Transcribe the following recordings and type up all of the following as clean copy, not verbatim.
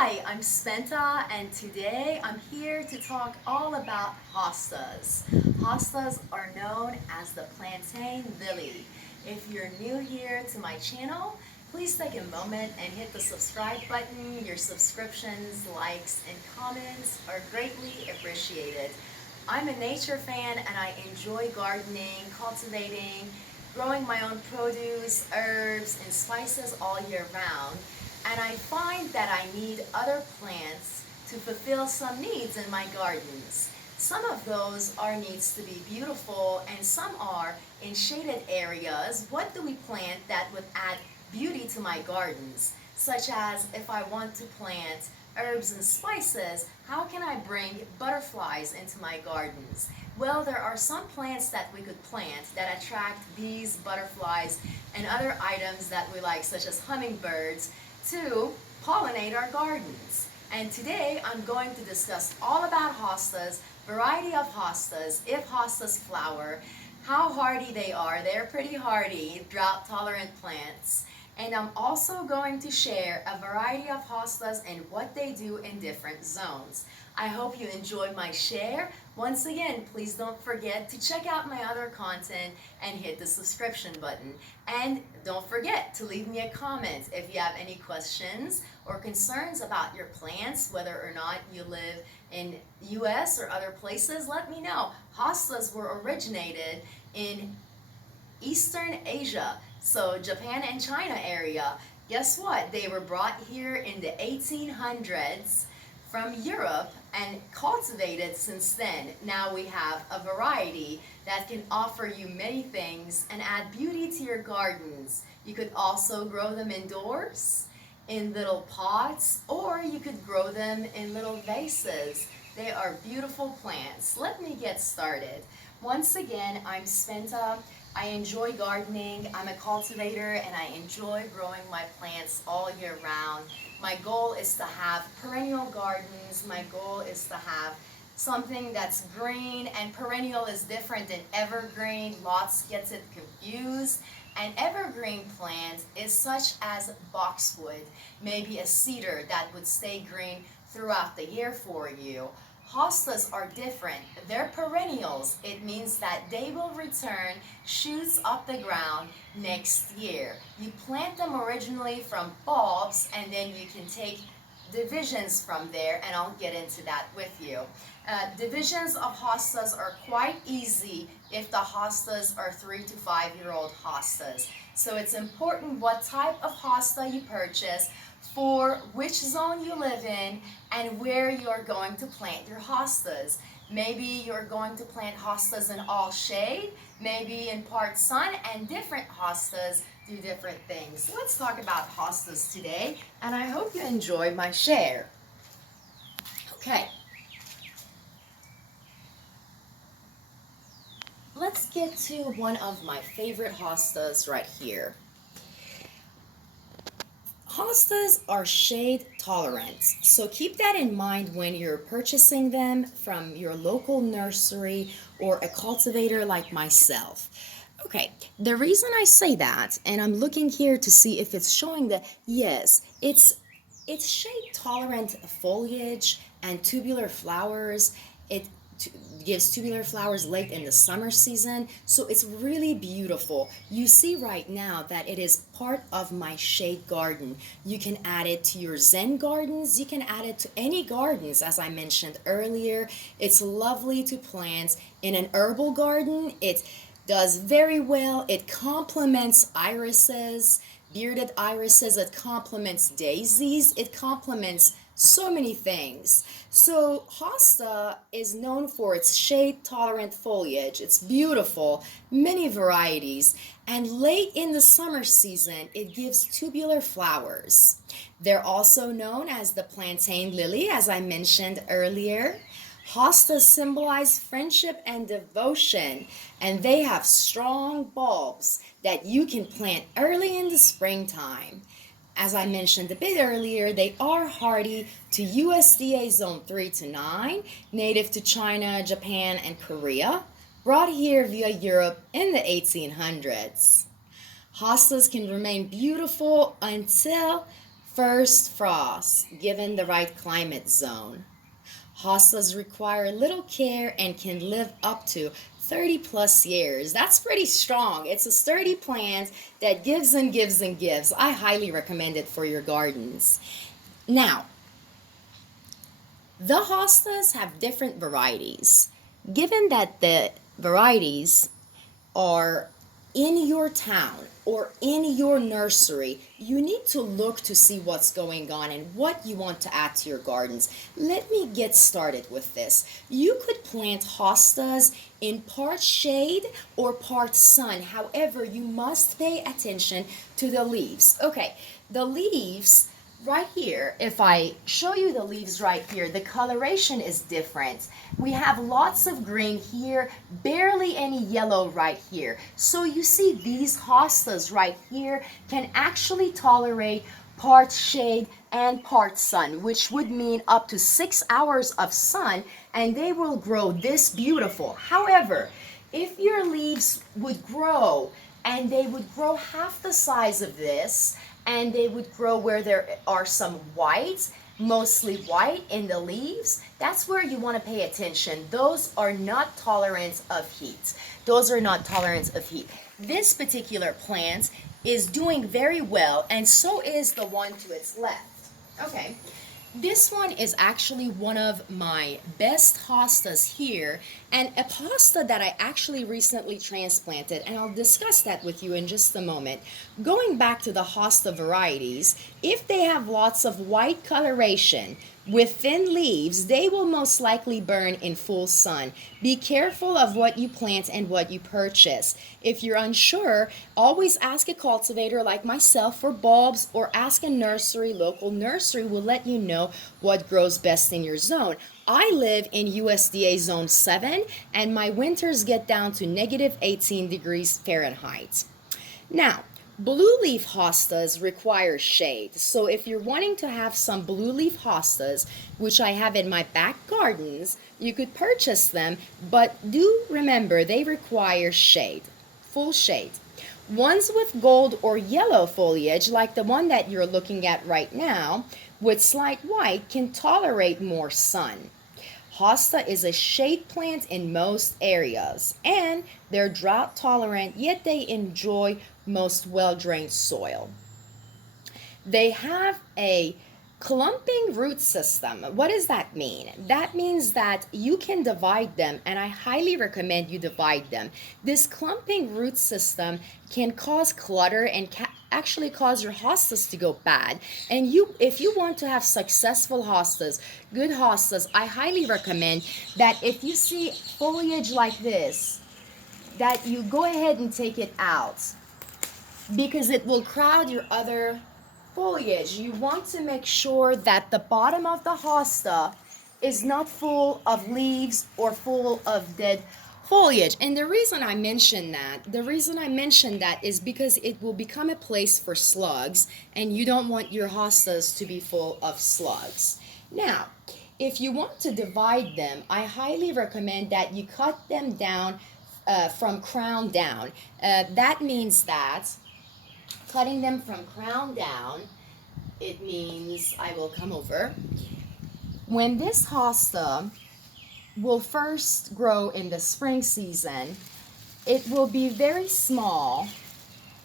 Hi, I'm Spenta, and today I'm here to talk all about hostas. Hostas are known as the plantain lily. If you're new here to my channel, please take a moment and hit the subscribe button. Your subscriptions, likes, and comments are greatly appreciated. I'm a nature fan and I enjoy gardening, cultivating, growing my own produce, herbs, and spices all year round. And I find that I need other plants to fulfill some needs in my gardens. Some of those are needs to be beautiful and some are in shaded areas. What do we plant that would add beauty to my gardens? Such as if I want to plant herbs and spices, how can I bring butterflies into my gardens? Well, there are some plants that we could plant that attract bees, butterflies, and other items that we like, such as hummingbirds, to pollinate our gardens. And today I'm going to discuss all about hostas, variety of hostas, if hostas flower, how hardy they are. They're pretty hardy, drought tolerant plants. And I'm also going to share a variety of hostas and what they do in different zones. I hope you enjoyed my share. Once again, please don't forget to check out my other content and hit the subscription button. And don't forget to leave me a comment if you have any questions or concerns about your plants, whether or not you live in US or other places. Let me know. Hostas were originated in Eastern Asia, so Japan and China area. Guess what? They were brought here in the 1800s from Europe and cultivated since then. Now we have a variety that can offer you many things and add beauty to your gardens. You could also grow them indoors in little pots, or you could grow them in little vases. They are beautiful plants. Let me get started. Once again, I'm Spenta. I enjoy gardening. I'm a cultivator and I enjoy growing my plants all year round. My goal is to have perennial gardens. My goal is to have something that's green, and perennial is different than evergreen. Lots gets it confused. An evergreen plant is such as boxwood, maybe a cedar that would stay green throughout the year for you. Hostas are different. They're perennials. It means that they will return shoots up the ground next year. You plant them originally from bulbs and then you can take divisions from there, and I'll get into that with you. Divisions of hostas are quite easy if the hostas are 3 to 5-year-old hostas. So it's important what type of hosta you purchase, for which zone you live in, and where you're going to plant your hostas. Maybe you're going to plant hostas in all shade, maybe in part sun, and different hostas do different things. Let's talk about hostas today, and I hope you enjoy my share. Okay. Let's get to one of my favorite hostas right here. Hostas are shade tolerant, so keep that in mind when you're purchasing them from your local nursery or a cultivator like myself. Okay, the reason I say that, and I'm looking here to see if it's showing that, yes, it's shade tolerant foliage and tubular flowers. It gives tubular flowers late in the summer season, so it's really beautiful. You see right now that it is part of my shade garden. You can add it to your Zen gardens, you can add it to any gardens. As I mentioned earlier, it's lovely to plant in an herbal garden. It does very well. It complements irises, bearded irises. It complements daisies. It complements so many things. So hosta is known for its shade tolerant foliage. It's beautiful, many varieties, and late in the summer season it gives tubular flowers. They're also known as the plantain lily, as I mentioned earlier. Hostas symbolize friendship and devotion, and they have strong bulbs that you can plant early in the springtime. As I mentioned a bit earlier, they are hardy to USDA Zone 3 to 9, native to China, Japan, and Korea, brought here via Europe in the 1800s. Hostas can remain beautiful until First frost, given the right climate zone. Hostas require little care and can live up to 30 plus years. That's pretty strong. It's a sturdy plant that gives and gives and gives. I highly recommend it for your gardens. Now, the hostas have different varieties. Given that the varieties are in your town or in your nursery, you need to look to see what's going on and what you want to add to your gardens. Let me get started with this. You could plant hostas in part shade or part sun. However, you must pay attention to the leaves. Okay, the leaves right here, if I show you the leaves right here, the coloration is different. We have lots of green here, barely any yellow right here. So you see these hostas right here can actually tolerate part shade and part sun, which would mean up to 6 hours of sun, and they will grow this beautiful. However, if your leaves would grow and they would grow half the size of this, and they would grow where there are some white, mostly white in the leaves, that's where you want to pay attention. Those are not tolerant of heat. Those are not tolerant of heat. This particular plant is doing very well, and so is the one to its left. Okay. This one is actually one of my best hostas here, and a hosta that I actually recently transplanted, and I'll discuss that with you in just a moment. Going back to the Hosta varieties, if they have lots of white coloration with thin leaves, they will most likely burn in full sun. Be careful of what you plant and what you purchase. If you're unsure, always ask a cultivator like myself for bulbs, or ask a nursery. Local nursery will let you know what grows best in your zone. I live in USDA zone 7, and my winters get down to negative 18 degrees Fahrenheit. Now, blue leaf hostas require shade. So if you're wanting to have some blue leaf hostas, which I have in my back gardens, you could purchase them, but do remember they require shade, full shade. Ones with gold or yellow foliage, like the one that you're looking at right now, with slight white, can tolerate more sun. Hosta is a shade plant in most areas, and they're drought tolerant, yet they enjoy most well-drained soil. They have a clumping root system. What does that mean? That means that you can divide them, and I highly recommend you divide them. This clumping root system can cause clutter and actually cause your hostas to go bad. And if you want to have successful hostas, good hostas, I highly recommend that if you see foliage like this, that you go ahead and take it out, because it will crowd your other foliage. You want to make sure that the bottom of the hosta is not full of leaves or full of dead foliage. And the reason I mention that is because it will become a place for slugs, and you don't want your hostas to be full of slugs. Now, if you want to divide them, I highly recommend that you cut them down from crown down. That means that cutting them from crown down, it means I will come over. When this hosta will first grow in the spring season, it will be very small,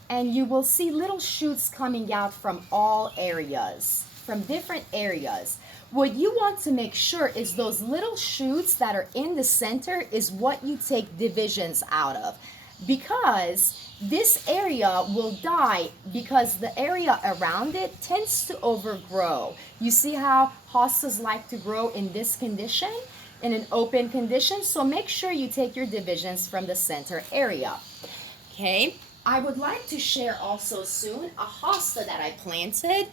and you will see little shoots coming out from all areas, from different areas. What you want to make sure is those little shoots that are in the center is what you take divisions out of, because this area will die because the area around it tends to overgrow. You see how hostas like to grow in this condition, in an open condition? So make sure you take your divisions from the center area. Okay, I would like to share also soon a hosta that I planted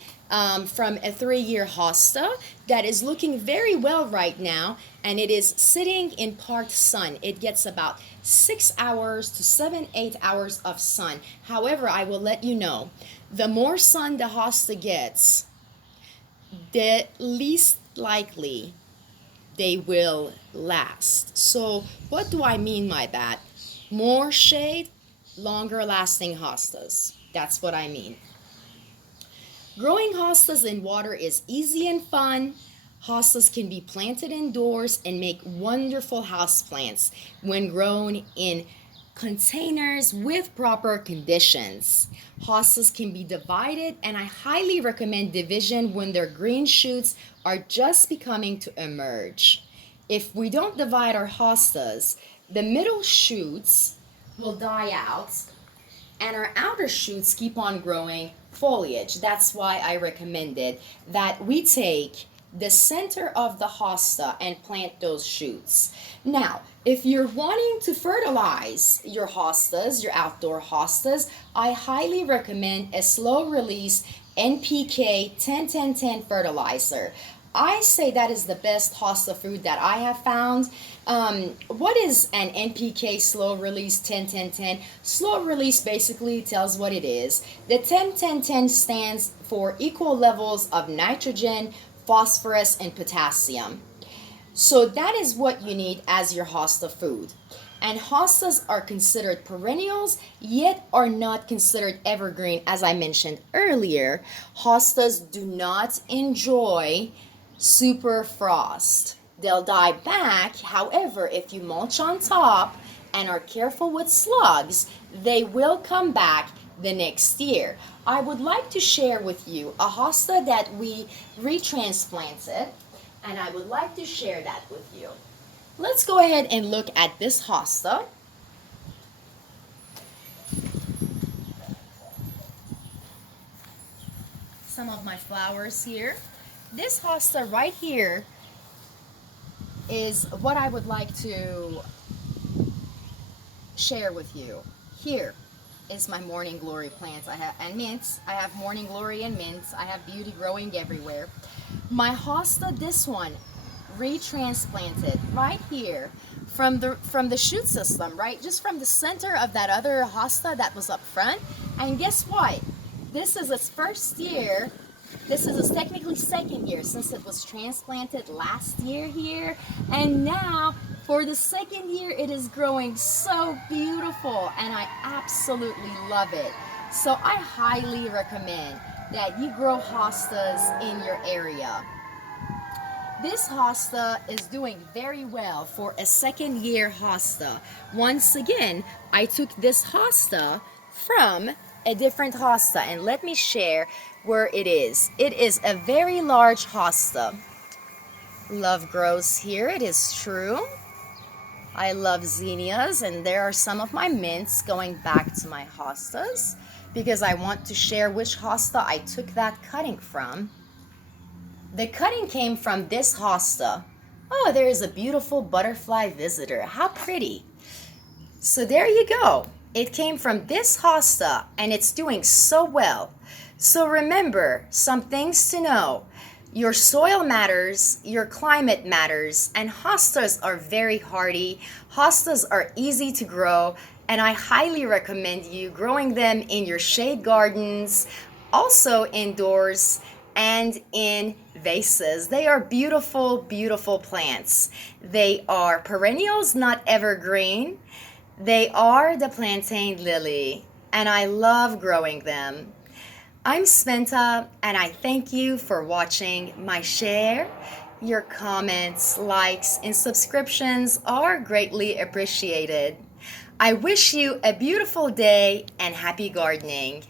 from a 3-year hosta that is looking very well right now, and it is sitting in part sun. It gets about 6 hours to 7-8 hours of sun. However, I will let you know, the more sun the hosta gets, the least likely they will last. So what do I mean by that? More shade, longer lasting hostas. That's what I mean. Growing hostas in water is easy and fun. Hostas can be planted indoors and make wonderful houseplants when grown in containers with proper conditions. Hostas can be divided, and I highly recommend division when their green shoots are just becoming to emerge. If we don't divide our hostas, the middle shoots will die out and our outer shoots keep on growing foliage. That's why I recommended that we take the center of the hosta and plant those shoots. Now, if you're wanting to fertilize your hostas, your outdoor hostas, I highly recommend a slow release NPK 10-10-10 fertilizer. I say that is the best hosta food that I have found. What is an NPK slow release 10-10-10? Slow release basically tells what it is. The 10-10-10 stands for equal levels of nitrogen, phosphorus, and potassium. So that is what you need as your hosta food. And hostas are considered perennials, yet are not considered evergreen, as I mentioned earlier. Hostas do not enjoy super frost. They'll die back. However, if you mulch on top and are careful with slugs, they will come back the next year. I would like to share with you a hosta that we retransplanted, and I would like to share that with you. Let's go ahead and look at this hosta. Some of my flowers here. This hosta right here is what I would like to share with you. Here is my morning glory plants. I have and mints. I have morning glory and mints. I have beauty growing everywhere. My hosta, this one, retransplanted right here from the shoot system, right? Just from the center of that other hosta that was up front. And guess what? This is its first year. This is its technically second year since it was transplanted last year here. And now for the second year it is growing so beautiful and I absolutely love it. So I highly recommend that you grow hostas in your area. This hosta is doing very well for a second year hosta. Once again, I took this hosta from a different hosta and let me share where it is. It is a very large hosta. Love grows here, it is true. I love zinnias and there are some of my mints going back to my hostas because I want to share which hosta I took that cutting from. The cutting came from this hosta. Oh, there is a beautiful butterfly visitor. How pretty. So there you go. It came from this hosta and it's doing so well. So remember, some things to know. Your soil matters, your climate matters, and hostas are very hardy. Hostas are easy to grow, and I highly recommend you growing them in your shade gardens, also indoors, and in vases. They are beautiful, beautiful plants. They are perennials, not evergreen. They are the plantain lily, and I love growing them. I'm Spenta, and I thank you for watching my share. Your comments, likes, and subscriptions are greatly appreciated. I wish you a beautiful day and happy gardening.